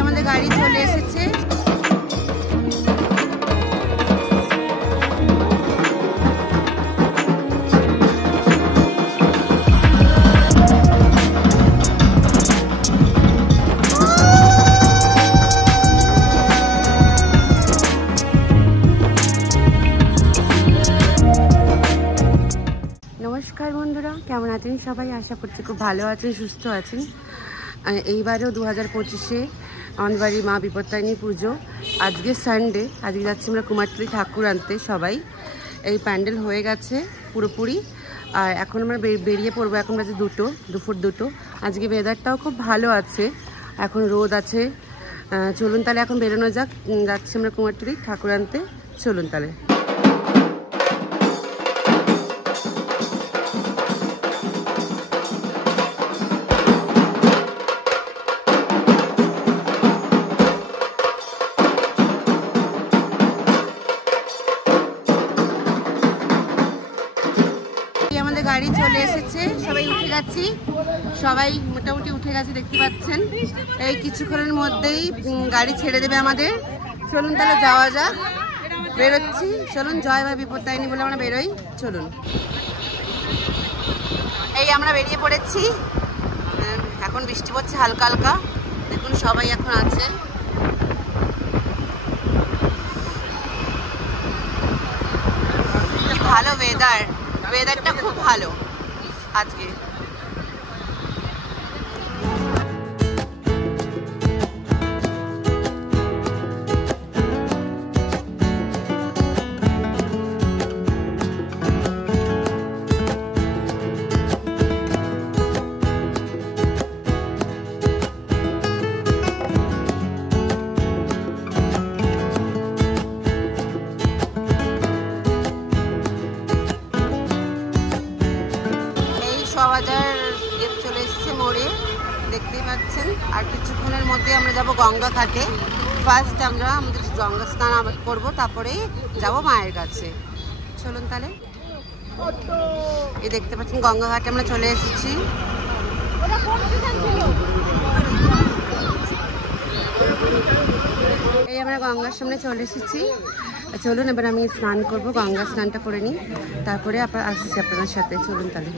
আমাদের গাড়ি চলে এসেছে। নমস্কার বন্ধুরা, কেমন আছেন সবাই? আশা করছি খুব ভালো আছেন, সুস্থ আছেন। এইবারও 2025-এ আমাদের বাড়ির মা বিপত্তারিণী পুজো। আজকে সানডে, আজকে যাচ্ছি আমরা কুমারটুলি ঠাকুর আনতে। সবাই এই প্যান্ডেল হয়ে গেছে পুরোপুরি, আর এখন আমরা বেরিয়ে পড়বো। এখন বাজে দুপুর 2। আজকে ওয়েদারটাও খুব ভালো আছে, এখন রোদ আছে। চলুন তাহলে এখন বেরোনো যাক। যাচ্ছি আমরা কুমারটুলি ঠাকুর আনতে, চলুন তাহলে। আমাদের গাড়ি চলে এসেছে, সবাই উঠে যাচ্ছি। সবাই মোটামুটি উঠে গেছে, দেখতে পাচ্ছেন। এই কিছুক্ষণের মধ্যেই গাড়ি ছেড়ে দেবে আমাদের। চলুন তাহলে যাওয়া যাক, বেরোচ্ছি। চলুন, জয় মা বিপত্তারিণী বলে আমরা বেরোই, চলুন। এই আমরা বেরিয়ে পড়েছি। এখন বৃষ্টি পড়ছে হালকা হালকা, দেখুন সবাই এখন আছে। কি ভালো ওয়েদারটা খুব ভালো আজকে। চলে এসেছে মোড়ে, দেখতেই পাচ্ছেন। আর কিছুক্ষণের মধ্যে আমরা যাব গঙ্গা ঘাটে। ফার্স্ট আমরা আমাদের গঙ্গা স্নান করবো, তারপরে যাব মায়ের কাছে। চলুন তাহলে। এই দেখতে পাচ্ছেন গঙ্গা ঘাটে আমরা চলে এসেছি। এই আমরা গঙ্গার সামনে চলে এসেছি। চলুন এবার আমি স্নান করব, গঙ্গা স্নানটা করে নিই, তারপরে আবার আসছি আপনাদের সাথে। চলুন তাহলে।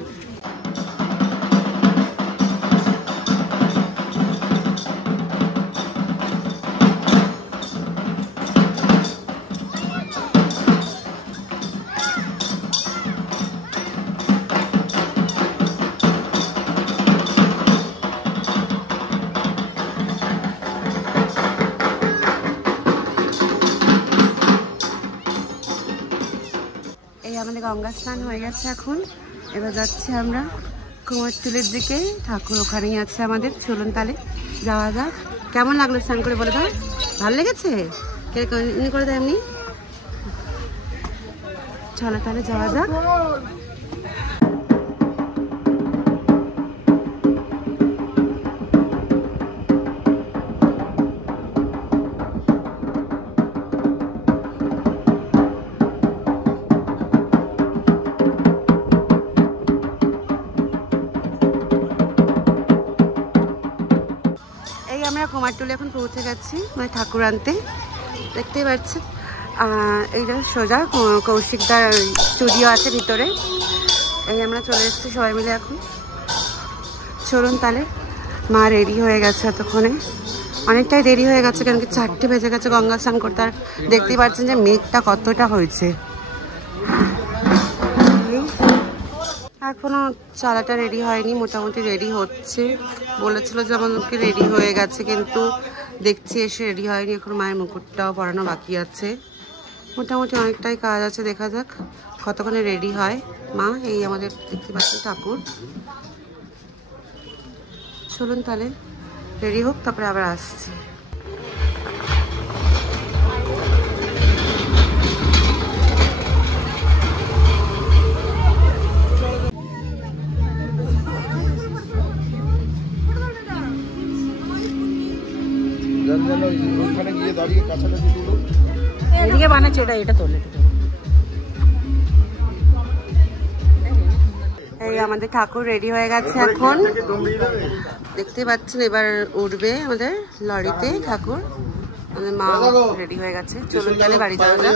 আমাদের গঙ্গা স্নান হয়ে গেছে এখন। এবার যাচ্ছি আমরা কুমারটুলির দিকে, ঠাকুর ওখানেই আছে আমাদের। চলুন তাহলে যাওয়া যাক। কেমন লাগলো স্নান করে বলে দাও? ভালো লেগেছে? এমনি করে দাও, এমনি। চলো তাহলে যাওয়া যাক। আমরা কুমারটুলি এখন পৌঁছে গেছি, মানে ঠাকুর আনতে। দেখতেই পাচ্ছেন এইটা সোজা কৌশিকদার স্টুডিও আছে ভিতরে। এই আমরা চলে এসেছি সবাই মিলে এখন। চলুন তাহলে। মা রেডি হয়ে গেছে এতক্ষণে, অনেকটাই দেরি হয়ে গেছে, কারণ কি 4টে বেজে গেছে গঙ্গা স্নান করতে। আর দেখতেই পাচ্ছেন যে মেঘটা কতটা হয়েছে। এখনো চালাটা রেডি হয়নি, মোটামুটি রেডি হচ্ছে। বলেছিল যে আমাদেরকে রেডি হয়ে গেছে, কিন্তু দেখছি এসে রেডি হয়নি। এখন মায়ের মুকুটটাও পরানো বাকি আছে। মোটামুটি অনেকটাই কাজ আছে, দেখা যাক কতক্ষণে রেডি হয় মা। এই আমাদের দেখতে পাচ্ছেন ঠাকুর। চলুন তাহলে রেডি হোক, তারপরে আবার আসছি। এদিকে বানাচ্ছে, এটা তোলে। এই আমাদের ঠাকুর রেডি হয়ে গেছে এখন, দেখতে পাচ্ছেন। এবার উঠবে আমাদের লরিতে ঠাকুর। আমাদের মা রেডি হয়ে গেছে, চলুন তাহলে বাড়ি যাওয়া যাক।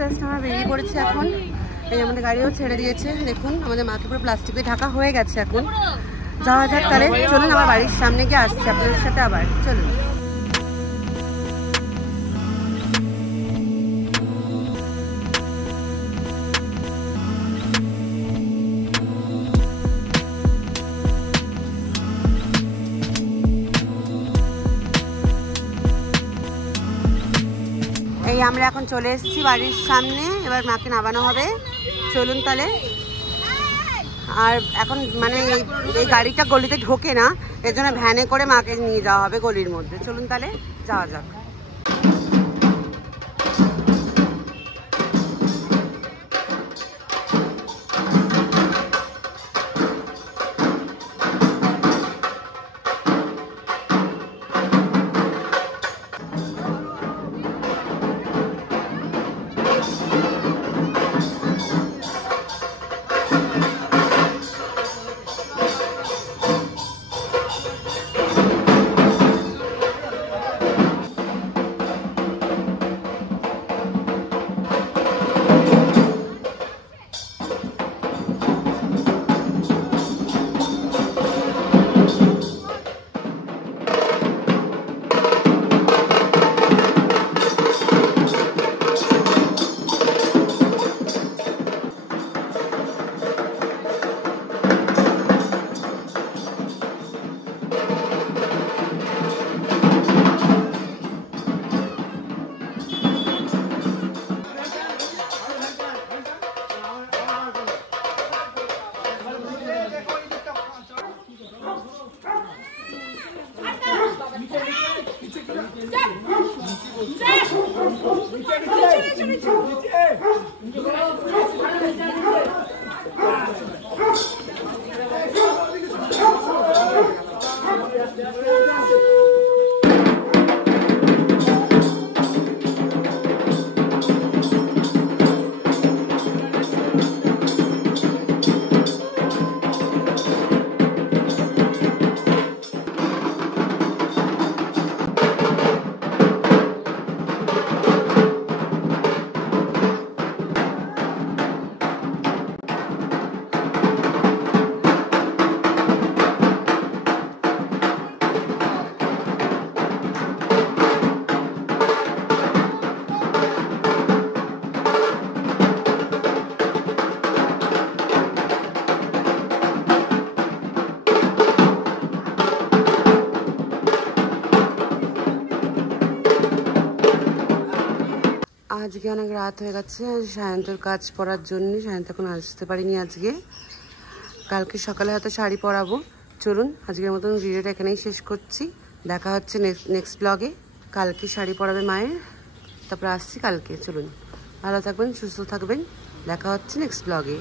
জাস্ট আমরা বেরিয়ে পড়েছি এখন। এই আমাদের গাড়িও ছেড়ে দিয়েছে, দেখুন আমাদের মাকে পুরো প্লাস্টিক দিয়ে ঢাকা হয়ে গেছে। এখন যাওয়া যাক তাহলে, চলুন আমার বাড়ির সামনে গিয়ে আসছি আপনাদের সাথে আবার, চলুন। এই আমরা এখন চলে এসেছি বাড়ির সামনে, এবার মাকে নামানো হবে, চলুন তাহলে। আর এখন মানে এই গাড়িটা গলিতে ঢোকে না, এর জন্য ভ্যানে করে মাকে নিয়ে যাওয়া হবে গলির মধ্যে, চলুন তাহলে যাওয়া যাক। আজকে অনেক রাত হয়ে গেছে সায়ন্তর কাজ পরার জন্য। সায়ন্ত এখন আসতে পারিনি আজকে, কালকে সকালে হয়তো শাড়ি পরাবো। চলুন আজকের মতন ভিডিওটা এখানেই শেষ করছি। দেখা হচ্ছে নেক্সট ব্লগে। কালকে শাড়ি পরাবে মায়ের, তারপর আসছি কালকে। চলুন, ভালো থাকবেন, সুস্থ থাকবেন, দেখা হচ্ছে নেক্সট ব্লগে।